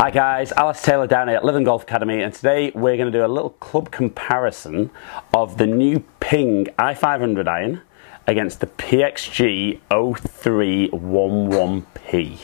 Hi guys, Alice Taylor down here at Living Golf Academy, and today we're going to do a little club comparison of the new Ping i500 iron against the PXG 0311P.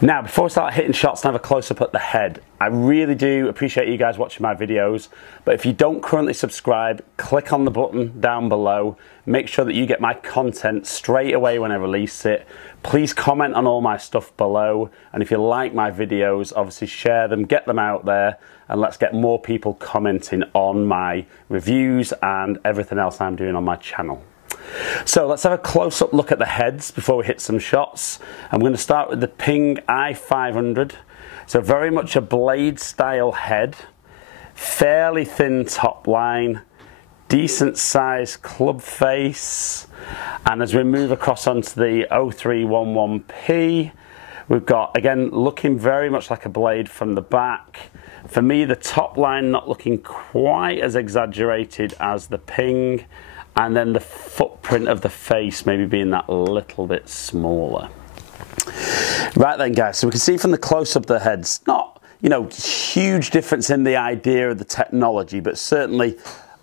Now, before we start hitting shots and have a close-up at the head, I really do appreciate you guys watching my videos, but if you don't currently subscribe, click on the button down below. Make sure that you get my content straight away when I release it. Please comment on all my stuff below, and if you like my videos, obviously share them, get them out there, and let's get more people commenting on my reviews and everything else I'm doing on my channel. So let's have a close-up look at the heads before we hit some shots. I'm going to start with the Ping i500. So very much a blade style head, fairly thin top line, decent size club face, and as we move across onto the 0311P, we've got, again, looking very much like a blade from the back. For me, the top line not looking quite as exaggerated as the Ping, and then the footprint of the face maybe being that little bit smaller. Right then guys, so we can see from the close-up of the heads, not, huge difference in the idea of the technology, but certainly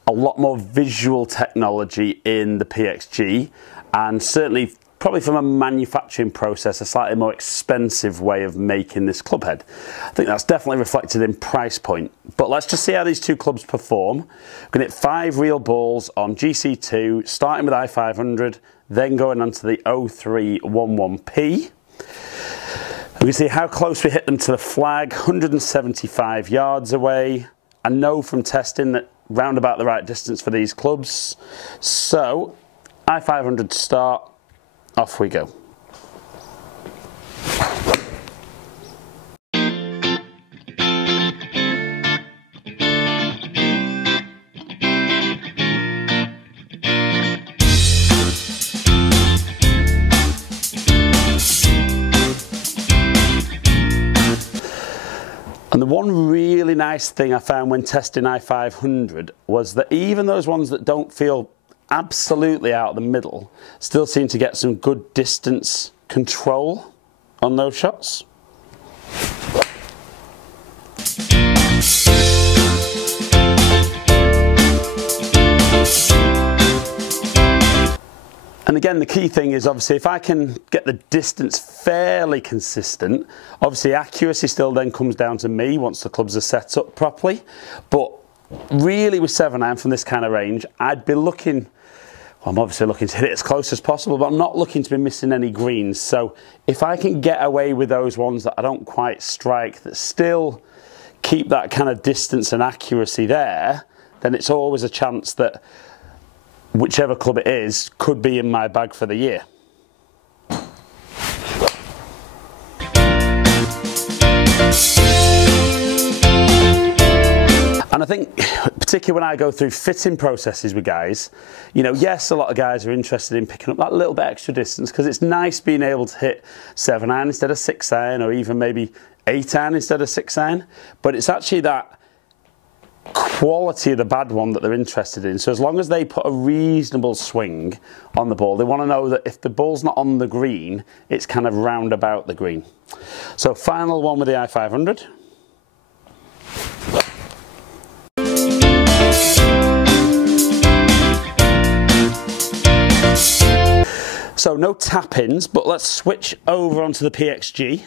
a lot more visual technology in the PXG, and certainly probably from a manufacturing process, a slightly more expensive way of making this club head. I think that's definitely reflected in price point. But let's just see how these two clubs perform. We're going to hit 5 real balls on GC2, starting with i500, then going on to the 0311P. We can see how close we hit them to the flag, 175 yards away. I know from testing that round about the right distance for these clubs. So, i500 start. Off we go. And the one really nice thing I found when testing i500 was that even those ones that don't feel absolutely out of the middle still seem to get some good distance control on those shots. And again, the key thing is obviously if I can get the distance fairly consistent, obviously accuracy still then comes down to me once the clubs are set up properly. But really with 7-iron from this kind of range, I'd be looking, well, I'm obviously looking to hit it as close as possible, but I'm not looking to be missing any greens. So if I can get away with those ones that I don't quite strike, that still keep that kind of distance and accuracy there, then it's always a chance that whichever club it is could be in my bag for the year. And I think, particularly when I go through fitting processes with guys, yes, a lot of guys are interested in picking up that little bit extra distance because it's nice being able to hit 7-iron instead of 6-iron, or even maybe 8-iron instead of 6-iron. But it's actually that quality of the bad one that they're interested in. So as long as they put a reasonable swing on the ball, they want to know that if the ball's not on the green, it's kind of round about the green. So final one with the i500. So no tap-ins, but let's switch over onto the PXG.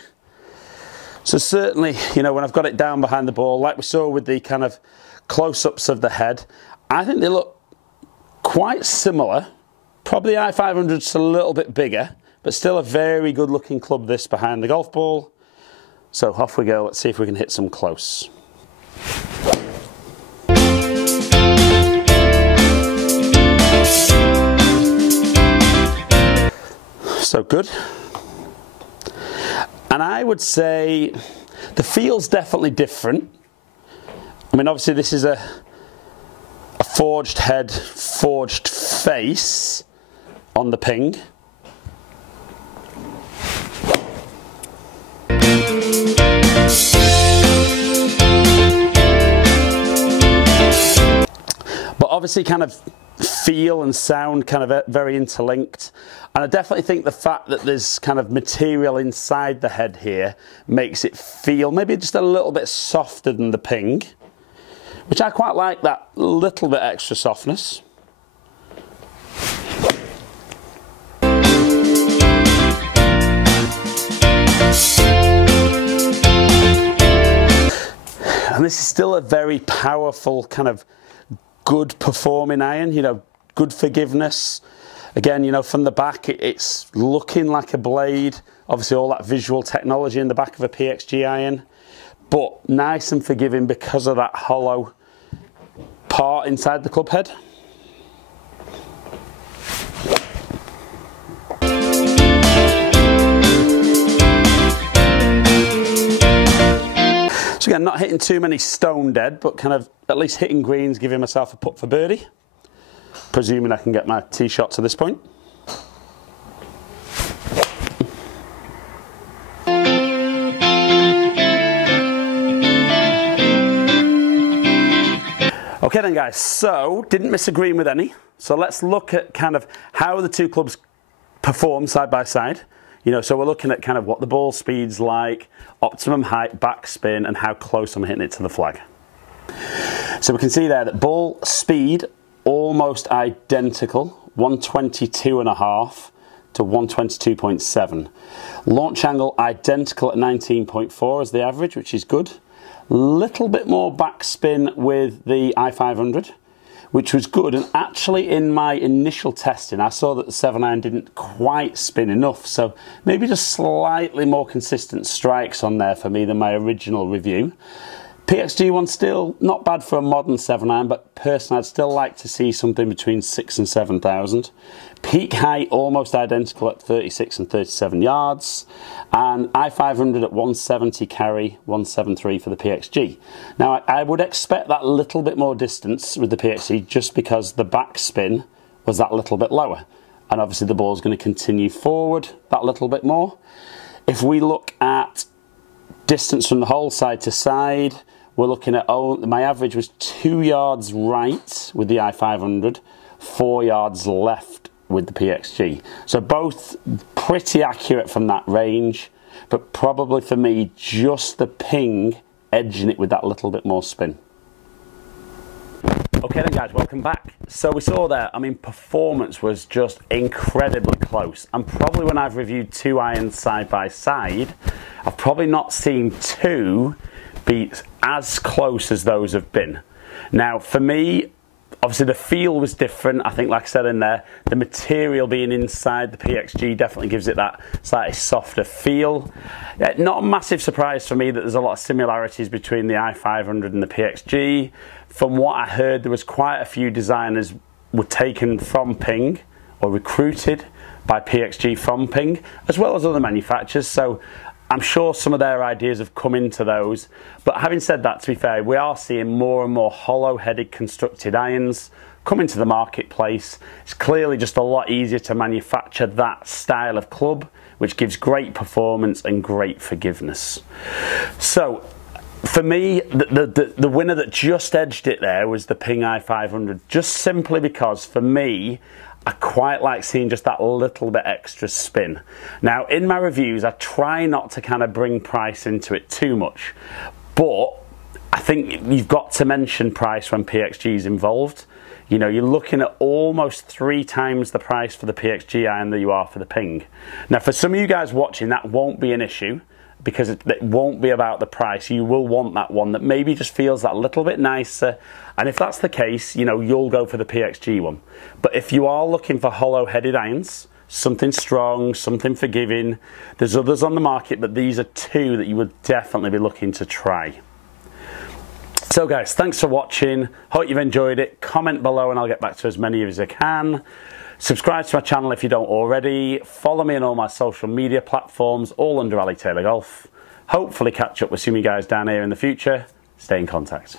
So certainly, when I've got it down behind the ball, like we saw with the kind of close-ups of the head, I think they look quite similar. Probably the i500's a little bit bigger, but still a very good looking club this behind the golf ball. So off we go, let's see if we can hit some close. So good. And I would say the feel's definitely different. I mean, obviously this is a forged head, forged face on the Ping. But obviously kind of feel and sound kind of very interlinked. And I definitely think the fact that there's kind of material inside the head here makes it feel maybe just a little bit softer than the Ping, which I quite like, that little bit extra softness. And this is still a very powerful, kind of good performing iron, you know, good forgiveness. Again, you know, from the back, it's looking like a blade. Obviously, all that visual technology in the back of a PXG iron, but nice and forgiving because of that hollow part inside the club head. So again, not hitting too many stone dead, but kind of at least hitting greens, giving myself a putt for birdie, presuming I can get my tee shot to this point. Okay then guys, so didn't miss a green with any. So let's look at kind of how the two clubs perform side by side. You know, so we're looking at kind of what the ball speed's like, optimum height, backspin, and how close I'm hitting it to the flag. So we can see there that ball speed almost identical, 122.5 to 122.7. Launch angle identical at 19.4 as the average, which is good. Little bit more backspin with the i500, which was good. And actually in my initial testing, I saw that the 7-iron didn't quite spin enough. So maybe just slightly more consistent strikes on there for me than my original review. PXG one still not bad for a modern 7-iron, but personally I'd still like to see something between 6,000 and 7,000. Peak height almost identical at 36 and 37 yards, and i500 at 170 carry, 173 for the PXG. Now I would expect that little bit more distance with the PXG just because the backspin was that little bit lower, and obviously the ball's going to continue forward that little bit more. If we look at distance from the hole side to side, we're looking at, my average was 2 yards right with the i500, 4 yards left with the PXG. So both pretty accurate from that range, but probably for me, just the Ping edging it with that little bit more spin. Okay then guys, welcome back. So we saw there, I mean, performance was just incredibly close. And probably when I've reviewed two irons side by side, I've probably not seen two be as close as those have been. Now for me, obviously the feel was different. I think, like I said in there, the material being inside the PXG definitely gives it that slightly softer feel. Not a massive surprise for me that there's a lot of similarities between the i500 and the PXG. From what I heard, there was quite a few designers were taken from Ping or recruited by PXG from Ping, as well as other manufacturers. So I'm sure some of their ideas have come into those. But having said that, to be fair, we are seeing more and more hollow-headed constructed irons come into the marketplace. It's clearly just a lot easier to manufacture that style of club, which gives great performance and great forgiveness. So for me, the winner that just edged it there was the Ping i500, just simply because for me, I quite like seeing just that little bit extra spin. Now, in my reviews, I try not to kind of bring price into it too much, but I think you've got to mention price when PXG is involved. You know, you're looking at almost 3 times the price for the PXG iron that you are for the Ping. Now, for some of you guys watching, that won't be an issue because it won't be about the price. You will want that one that maybe just feels that little bit nicer. And if that's the case, you know, you'll go for the PXG one. But if you are looking for hollow-headed irons, something strong, something forgiving, there's others on the market, but these are 2 that you would definitely be looking to try. So guys, thanks for watching. Hope you've enjoyed it. Comment below and I'll get back to as many of you as I can. Subscribe to my channel if you don't already. Follow me on all my social media platforms, all under Ali Taylor Golf. Hopefully catch up with some of you guys down here in the future. Stay in contact.